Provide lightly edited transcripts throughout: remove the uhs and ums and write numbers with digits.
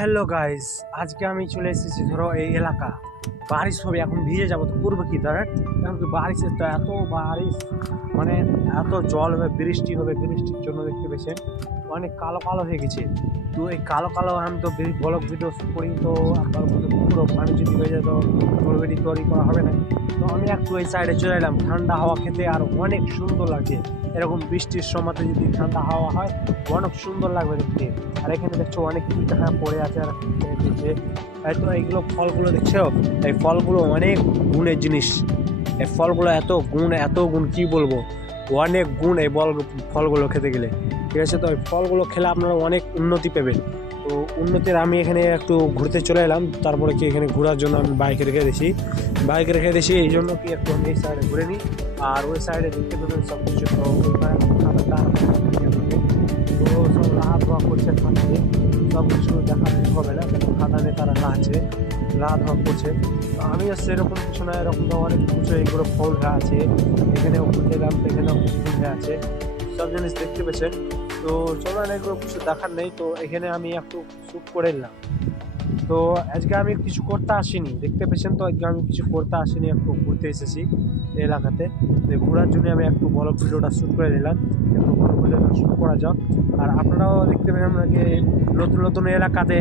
Hello guys, আজকে আমি চলে এসেছি ধরো এই এলাকা। বারিশ হবে, এখন ভিজে যাবো তো করবো কি ধরেন। এখন তো বারিশের তো এত বারিশ, মানে এত জল হবে, বৃষ্টি হবে, বৃষ্টির জন্য দেখতে পেয়েছেন অনেক কালো কালো হয়ে গেছে। তো এই কালো কালো আমি তো ব্লগ ভিডিও করি, তো আপনার মধ্যে পুরো পানি যদি হয়ে যায় তো ভিডিও তৈরি করা হবে না। তো আমি একটু এই সাইডে চলে এলাম ঠান্ডা হাওয়া খেতে, আর অনেক সুন্দর লাগছে। এরকম বৃষ্টির সময়তে যদি ঠান্ডা হাওয়া হয় অনেক সুন্দর লাগবে দেখতে। আর এখানে দেখছো অনেক কিছু টাকা পড়ে আছে আর দিচ্ছে। তো এইগুলো ফলগুলো দেখছো, এই ফলগুলো অনেক গুণের জিনিস। এই ফলগুলো এত গুণ কি বলবো, অনেক গুণ এই ফলগুলো খেতে গেলে। ঠিক আছে, তো এই ফলগুলো খেলে আপনারা অনেক উন্নতি পাবেন। তো উন্নতির আমি এখানে একটু ঘুরতে চলে এলাম, তারপরে কি এখানে ঘোরার জন্য আমি বাইক রেখে দিয়েছি এই জন্য কি একটু আমি এই সাইডে ঘুরে নিই। আর ওই সাইডে দেখতে পাবেন সব কিছু, তো তো সব রাহা ধোয়া করছে থাকছে, সব কিছু দেখা হবে না, কিন্তু খাদানে তারা আছে রাহা ধোয়া করছে। তো আমিও সেরকম কিছু না, এরকম তো অনেক কিছু এইগুলো ফল গাছ আছে, এখানেও ঘুরতে গেলাম তো এখানেও ফুল গাছ আছে, সব জিনিস দেখতে পেয়েছেন। তো চলো না, এগুলো কিছু দেখার নেই, তো এখানে আমি একটু শ্যুট করে নিলাম। তো আজকে আমি কিছু করতে আসিনি, দেখতে পেয়েছেন তো আজকে আমি কিছু করতে আসিনি, একটু ঘুরতে এসেছি এই এলাকাতে। তো ঘোরার জন্য আমি একটু বড় ভিডিওটা শ্যুট করে নিলাম, একটু বড় ভিডিওটা শ্যুট করা যাক। আর আপনারাও দেখতে পেলেন আপনাকে নতুন নতুন এলাকাতে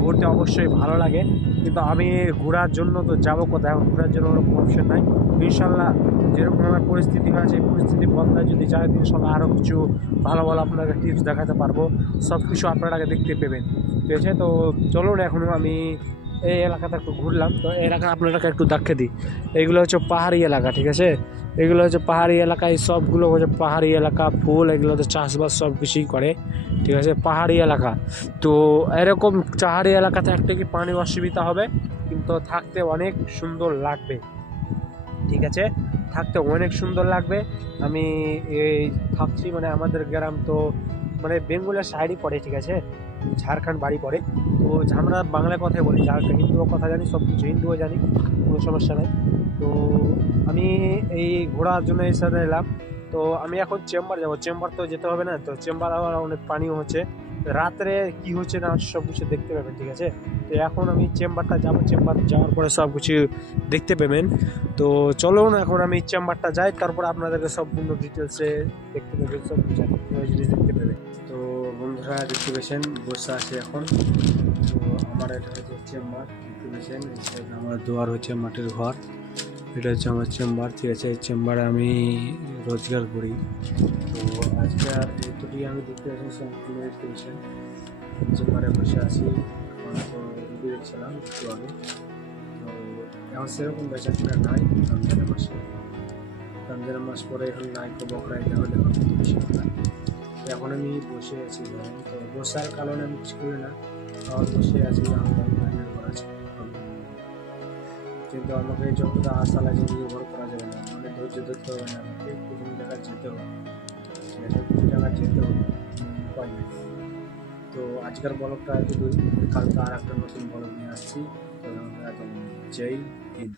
ঘুরতে অবশ্যই ভালো লাগে, কিন্তু আমি ঘোরার জন্য তো যাবো কোথায়, এখন ঘোরার জন্য ওরকম অপশন নাই। ইনশাল্লাহ যেরকম আমার পরিস্থিতি হয় সেই পরিস্থিতি বদলায় যদি যায়, ইনশাল্লাহ আরও কিছু ভালো ভালো আপনাকে টিপস দেখাতে পারবো, সব কিছু আপনারা দেখতে পাবেন। ঠিক আছে, তো চলুন এখন আমি এই এলাকাতে একটু ঘুরলাম, তো এই এলাকা আপনাদেরকে একটু দেখিয়ে দিই। এইগুলো হচ্ছে পাহাড়ি এলাকা, ঠিক আছে, এগুলো হচ্ছে পাহাড়ি এলাকা, এই সবগুলো হচ্ছে পাহাড়ি এলাকা, ফুল এগুলোতে চাষবাস সব কিছুই করে। ঠিক আছে, পাহাড়ি এলাকা। তো এরকম পাহাড়ি এলাকাতে একটা কি পানির অসুবিধা হবে, কিন্তু থাকতে অনেক সুন্দর লাগবে। ঠিক আছে, থাকতে অনেক সুন্দর লাগবে। আমি এই থাকছি, মানে আমাদের গ্রাম তো মানে বেঙ্গলের সাইডই পড়ে, ঠিক আছে, ঝাড়খণ্ড বাড়ি পড়ে। তো আমরা বাংলা কথাই বলি, ঝাড়খণ্ড হিন্দুও কথা জানি, সব কিছু হিন্দুও জানি, কোনো সমস্যা নাই। তো আমি এই ঘোরার জন্য এই সাথে এলাম। তো আমি এখন চেম্বার যাব, চেম্বার তো যেতে হবে না, তো চেম্বার আবার অনেক পানিও হচ্ছে, রাত্রে কি হচ্ছে না সব কিছু দেখতে পাবেন। ঠিক আছে, তো এখন আমি চেম্বারটা যাবো, চেম্বার যাওয়ার পরে সব কিছু দেখতে পাবেন। তো চলুন এখন আমি চেম্বারটা যাই, তারপর আপনাদেরকে সম্পূর্ণ ডিটেলসে দেখতে পাবেন, সব জিনিস দেখতে পাবেন। তো বন্ধুরা দেখতে পেয়েছেন বসে আছে এখন। তো আমার এটা হচ্ছে চেম্বার, দেখতে পেয়েছেন এই সাইডে আমার দুয়ার হচ্ছে মাটির ঘর, এটা হচ্ছে আমার চেম্বার। ঠিক আছে, এই চেম্বারে আমি রোজগার করি। তো আজকে আর এতটি আমি দেখতে পেয়েছি, সম্পূর্ণ দেখতে পেয়েছেন চেম্বারে বসে আছি। এখন তো রুগী দেখছিলাম একটু আগে। তো এখন সেরকম বেচা কিনা নাই, রমজানের মাস পরে এখন নাই, তো বকরাই দেওয়া দেওয়া বেশি নাই। তো এখন আমি বসে আছি ধরেন, তো বসার কারণে আমি কিছু করি না, আর বসে আছি করা আছে। কিন্তু আমাকে যতটা আশা লাগে নির্ভর করা যাবে না, অনেক ধৈর্য ধরতে হবে না, আমাকে কোনো জায়গায় যেতে হবে, ঠিক আছে, কোনো জায়গায় যেতে হবে, উপায় নেই। তো আজকের ব্লগটা এতটুকুই, কালকে আর একটা নতুন ব্লগ নিয়ে আসছি। তো জয় হিন্দ।